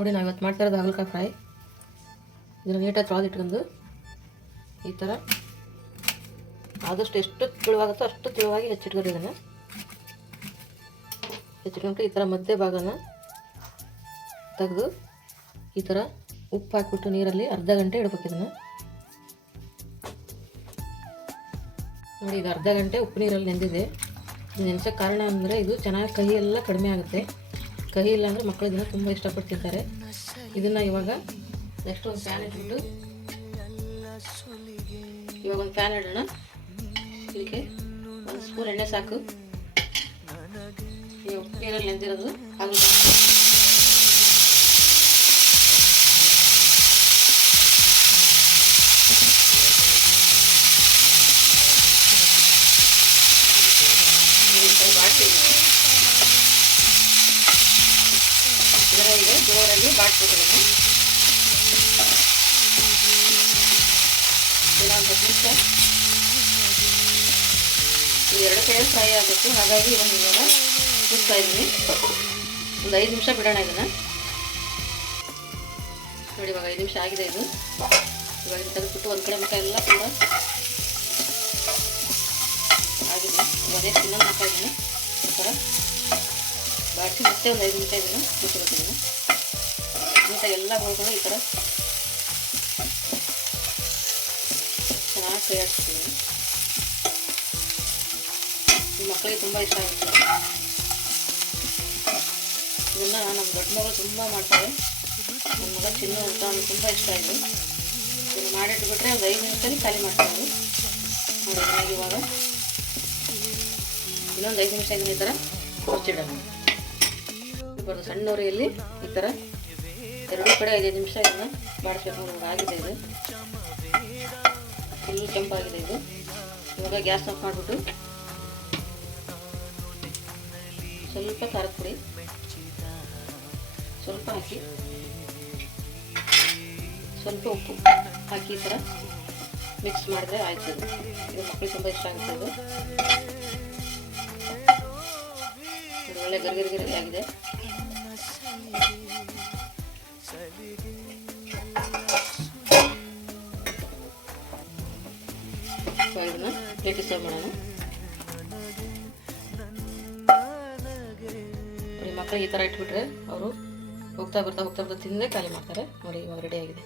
ನೋಡಿ ನಾವು ಇವತ್ತು ಮಾಡ್ತಾ ಇರೋದು ಹಾಗಲಕಾಯಿ ಫ್ರೈ. ಇದನ್ನು ನೀಟಾಗಿ ತೊಳೆದಿಟ್ಕೊಂಡು ಈ ಥರ ಆದಷ್ಟು ಎಷ್ಟು ತೆಳುವಾಗುತ್ತೋ ಅಷ್ಟು ತೆಳುವಾಗಿ ಹೆಚ್ಚಿಟ್ಕೊಂಡು ಇದನ್ನು ಹೆಚ್ಚಿಟ್ಕೊಂಡು ಈ ಥರ ಮಧ್ಯ ಭಾಗನ ತೆಗೆದು ಈ ಥರ ಉಪ್ಪು ಹಾಕ್ಬಿಟ್ಟು ನೀರಲ್ಲಿ ಅರ್ಧ ಗಂಟೆ ಇಡಬೇಕು. ಇದನ್ನು ನೋಡಿ, ಈಗ ಅರ್ಧ ಗಂಟೆ ಉಪ್ಪು ನೀರಲ್ಲಿ ನೆಂದಿದೆ. ಇದು ನೆನೆಸೋಕ್ಕೆ ಕಾರಣ ಅಂದರೆ ಇದು ಚೆನ್ನಾಗಿ ಕಹಿ ಎಲ್ಲ ಕಡಿಮೆ ಆಗುತ್ತೆ. ಕಹಿ ಇಲ್ಲ ಅಂದರೆ ಮಕ್ಕಳು ಇದನ್ನು ತುಂಬ ಇಷ್ಟಪಟ್ಟು ತಿಂತಾರೆ. ಇದನ್ನು ಇವಾಗ ನೆಕ್ಸ್ಟ್ ಒಂದು ಫ್ಯಾನ್ ಇಟ್ಬಿಟ್ಟು ಇವಾಗ ಒಂದು ಫ್ಯಾನ್ ಇಡೋಣ. ಇದಕ್ಕೆ ಒಂದು ಸ್ಪೂನ್ ಎಣ್ಣೆ ಸಾಕು. ಈ ಉಪ್ಪು ನೀರಲ್ಲಿ ನೆಂದಿರೋದು ಹಾಗಲಕಾಯಿ ಇದರ ಜೋರಾಗಿ ಬಾಡ್ಸ್ಬಿಟ್ಟಿರೋಣ. ಒಂದು ನಿಮಿಷ ಇದು ಎರಡು ಕಡೆ ಫ್ರೈ ಆಗಬೇಕು. ಹಾಗಾಗಿ ಒಂದು ಇವಾಗ ಕುದಿಸ್ತಾ ಇದ್ದೀನಿ. ಒಂದು 5 ನಿಮಿಷ ಬಿಡೋಣ ಇದನ್ನು. ನೋಡಿ, ಇವಾಗ 5 ನಿಮಿಷ ಆಗಿದೆ. ಇದು ಇವಾಗ ತೆಗೆದುಬಿಟ್ಟು ಒಂದು ಕಡೆ ಮುಖ ಎಲ್ಲ ಕೂಡ ಆಗಿದೆ. ಇವಾಗ ನೆಕ್ಸ್ಟ್ ಇನ್ನೊಂದು ಹಾಕ್ತಾ ಇದ್ದೀನಿ. ಈ ಥರ ಬಾಡಿಸಿ ಮತ್ತೆ ಒಂದು 5 ನಿಮಿಷ ಇದನ್ನು ಮುಚ್ಚಿಬಿಡ್ತೀನಿ. ನೀಟಾಗಿ ಎಲ್ಲ ಹೋಗೋಣ. ಈ ಥರ ಚೆನ್ನಾಗಿ ತಯಾರಿಸ್ತೀನಿ. ಈ ಮಕ್ಕಳಿಗೆ ತುಂಬ ಇಷ್ಟ ಆಗುತ್ತೆ. ಇದನ್ನು ನಮ್ಮ ದೊಡ್ಡ ಮಗಳು ತುಂಬ ಮಾಡ್ತಾರೆ. ನನ್ನ ಮಗ ಚಿನ್ನು ಅಂತ ಅವ್ನಿಗೆ ತುಂಬ ಇಷ್ಟ ಆಯಿತು. ಇದನ್ನು ಮಾಡಿಟ್ಬಿಟ್ರೆ ಒಂದು 5 ನಿಮಿಷದಲ್ಲಿ ಖಾಲಿ ಮಾಡ್ತಾರೆ. ನೋಡಿ, ನನಗೆ ಇವಾಗ ಇನ್ನೊಂದು 5 ನಿಮಿಷ ಇದನ್ನ ಈ ಥರ ಮುಚ್ಚಿಡೋಣ. ಬರೋದು ಸಣ್ಣ ಉರಿಯಲ್ಲಿ ಈ ಥರ ಎರಡೂ ಕಡೆ 5 ನಿಮಿಷ ಇದನ್ನು ಬಾಡಿಸ್ಬೇಕು. ನಮ್ಗೆ ಆಗಿದೆ. ಇದು ಫುಲ್ ಕೆಂಪಾಗಿದೆ. ಇದು ಇವಾಗ ಗ್ಯಾಸ್ ಆಫ್ ಮಾಡಿಬಿಟ್ಟು ಸ್ವಲ್ಪ ಖಾರದ ಪುಡಿ ಸ್ವಲ್ಪ ಹಾಕಿ, ಸ್ವಲ್ಪ ಉಪ್ಪು ಹಾಕಿ ಈ ಥರ ಮಿಕ್ಸ್ ಮಾಡಿದ್ರೆ ಆಯ್ತು. ಇದು ಮಕ್ಕಳಿಗೆ ತುಂಬ ಇಷ್ಟ ಆಗುತ್ತೆ. ಇದು ಒಳ್ಳೆ ಗರಿಗರಿ ಆಗಿದೆ. ಇದನ್ನ ಪ್ಲೇಟಿಗೆ ಸರ್ವ್ ಮಾಡೋಣ. ಮಕ್ಕಳಿಗೆ ಈ ಥರ ಇಟ್ಬಿಟ್ರೆ ಅವರು ಹೋಗ್ತಾ ಬರ್ತಾ ತಿಂದೇ ಖಾಲಿ ಮಾಡ್ತಾರೆ. ನೋಡಿ, ಇವಾಗ ರೆಡಿ ಆಗಿದೆ.